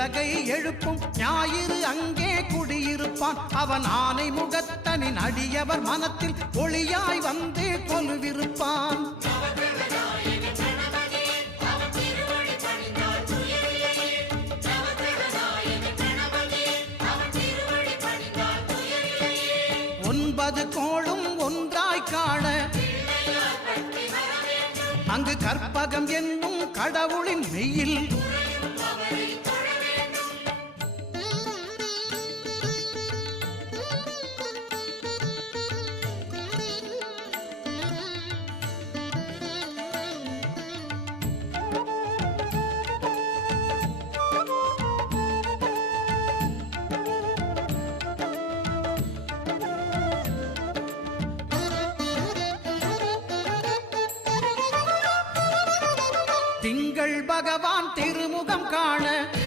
உலகை எழுப்பும் ஞாயிறு அங்கே குடியிருப்பான். அவன் ஆனை முகத்தனின் அடியவர் மனத்தில் ஒளியாய் வந்து கொலுவிருப்பான். ஒன்பது கோளும் ஒன்றாய் காண அங்கு கற்பகம் என்னும் கடவுளின் மெய்யில் திங்கள் பகவான்